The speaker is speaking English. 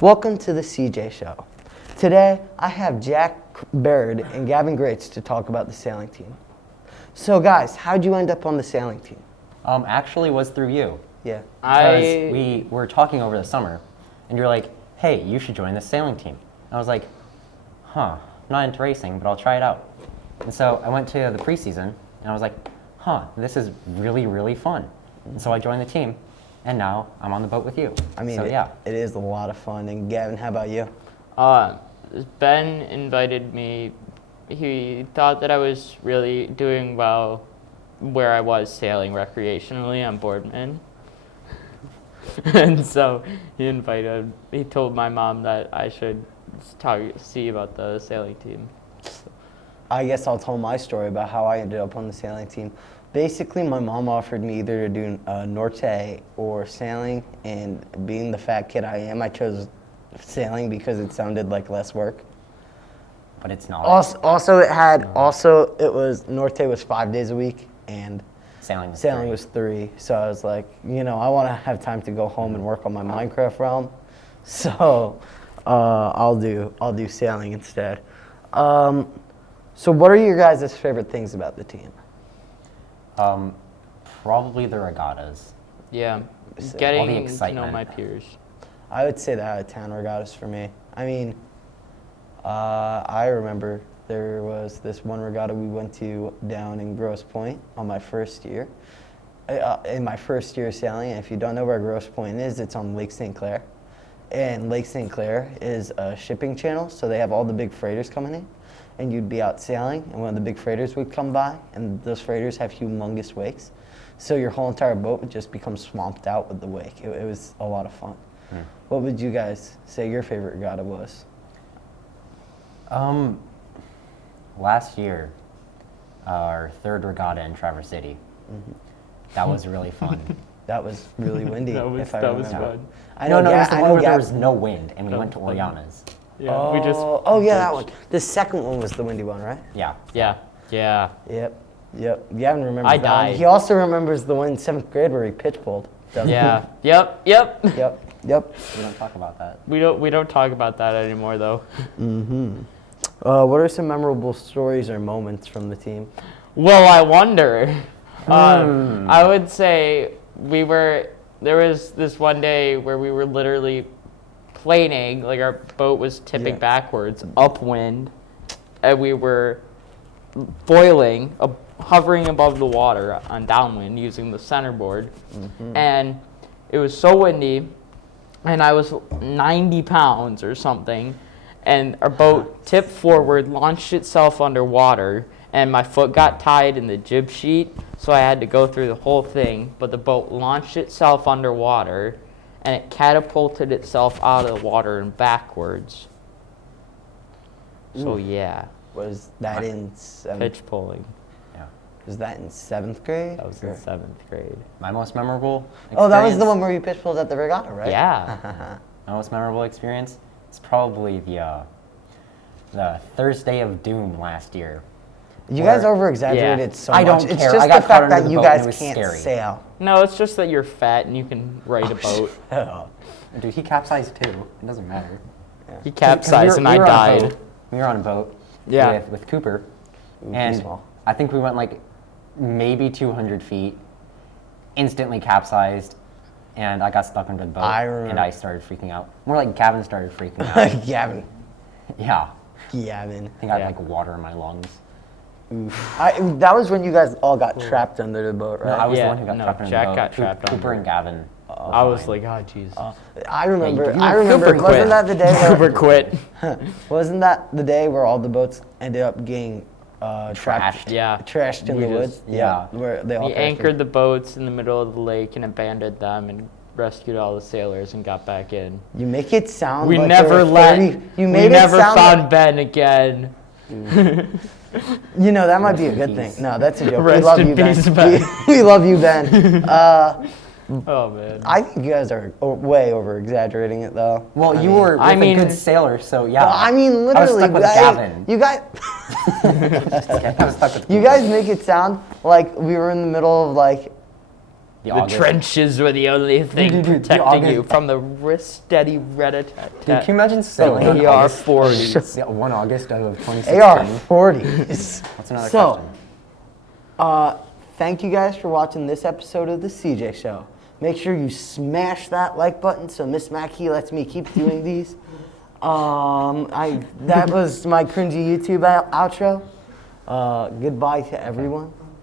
Welcome to the CJ Show. Today, I have Jack Baird and Gavin Grates to talk about the sailing team. So guys, how'd you end up on the sailing team? Actually was through you. Yeah. Because we were talking over the summer, and you're like, hey, you should join the sailing team. And I was like, I'm not into racing, but I'll try it out. And so I went to the preseason, and I was like, this is really, really fun. And so I joined the team, and now I'm on the boat with you. I mean, so, it is a lot of fun. And Gavin, how about you? Ben invited me. He thought that I was really doing well where I was sailing recreationally on Boardman. And so he told my mom that I should see about the sailing team. I guess I'll tell my story about how I ended up on the sailing team. Basically, my mom offered me either to do Norte or sailing, and being the fat kid I am, I chose sailing because it sounded like less work. But it's not. Also, it was Norte was 5 days a week, and Sailing was 3. So I was like, I want to have time to go home and work on my Minecraft realm. So I'll do sailing instead. So what are your guys' favorite things about the team? Probably the regattas. Yeah, So, getting all the to know excitement. my peers. I would say the out-of-town regattas for me. I mean, I remember there was this one regatta we went to down in Grosse Pointe on my first year. In my first year of sailing, and if you don't know where Grosse Pointe is, it's on Lake St. Clair. And Lake St. Clair is a shipping channel, so they have all the big freighters coming in. And you'd be out sailing, and one of the big freighters would come by, and those freighters have humongous wakes. So your whole entire boat would just become swamped out with the wake. It was a lot of fun. What would you guys say your favorite regatta was? Last year, our third regatta in Traverse City. That was really fun. That was really windy. That was remember. fun. I No, know. it was the one where there Gab- was no wind, and we went to fun. Oriana's. Yeah, that one. The second one was the windy one, right? Yeah. Yeah. Yep. Gavin remembers I that one. died. He also remembers the one in 7th grade where he pitch pulled. doesn't he? Yeah. Yep. Yep. We don't talk about that. We don't talk about that anymore though. What are some memorable stories or moments from the team? Well, I wonder. I would say there was this one day where we were literally planing, like our boat was tipping backwards, upwind, and we were foiling, hovering above the water on downwind using the centerboard. And it was so windy, and I was 90 pounds or something, and our boat tipped forward, launched itself underwater, and my foot got tied in the jib sheet, so I had to go through the whole thing, but the boat launched itself underwater, and it catapulted itself out of the water and backwards. So yeah, Was that in 7th? pitch pulling. Yeah. Was that in 7th grade? That was in 7th grade. My most memorable Oh, that was the experience- one where you pitch pulled at the regatta, right? Yeah. My most memorable experience is probably the Thursday of Doom last year. You guys Where- over-exaggerated Yeah. so I much. don't It's care. just I got the caught fact under that the you boat and guys it was can't scary. sail. No, it's just that you're fat and you can ride a boat. Dude, he capsized too. It doesn't matter. He 'Cause capsized and I we were on a died. boat. We were on a boat Yeah. with Cooper. Ooh, And he's small. I think we went like maybe 200 feet, instantly capsized, and I got stuck under the boat. I remember. And I started freaking out. More like Gavin started freaking out. Gavin. Yeah. Gavin. I think I Yeah. had like water in my lungs. That was when you guys all got trapped under the boat, No, right? I was Yeah, the one who got no, trapped under Jack the boat. got trapped Cooper under. and Gavin. I was fine. like, oh, jeez. I remember. you I remember. Cooper Wasn't quit. that the day? Cooper Where, quit. wasn't that the day where all the boats ended up getting trapped? Trashed. Yeah. Trashed in We the just- woods. yeah. Where they all We crashed anchored the boats in the middle of the lake and abandoned them and rescued all the sailors and got back in. You make it sound. We like there never were let. 30 You we made it never sound found like- Ben again. that might be a Rest good in thing. peace. No, that's a joke. Rest we love in you, Ben. peace, Ben. We love you, Ben. Oh man. I think you guys are way over exaggerating it, though. Well, I you mean- were with I a mean- good sailor, so yeah. Well, I mean, I was literally, stuck with Gavin. you guys. I was stuck with You Cooper. guys make it sound like we were in the middle of like The The August. trenches were the only thing Dude, the protecting you August- from the wrist steady rat-a-tat. Dude, can you imagine sailing on August, AR-40s. yeah, 1 August of 2016? AR-40s. What's another So, question? thank you guys for watching this episode of The CJ Show. Make sure you smash that like button so Miss Mackey lets me keep doing these. That was my cringy YouTube outro. Goodbye to everyone.